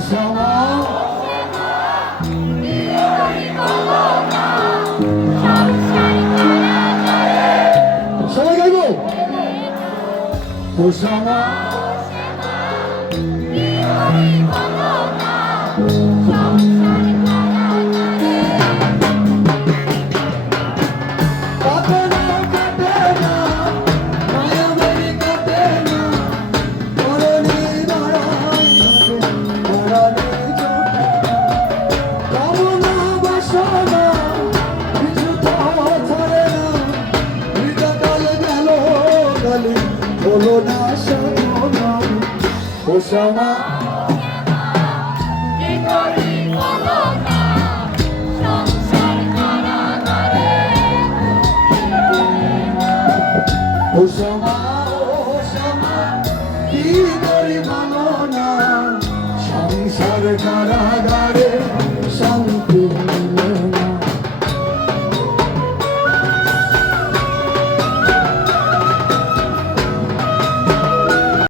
শ্যামা সবাই গাইব ও শ্যামা বলো না সাধনা ও শ্যামা ও শ্যামা কি করি মানো না সংসার কারাগারে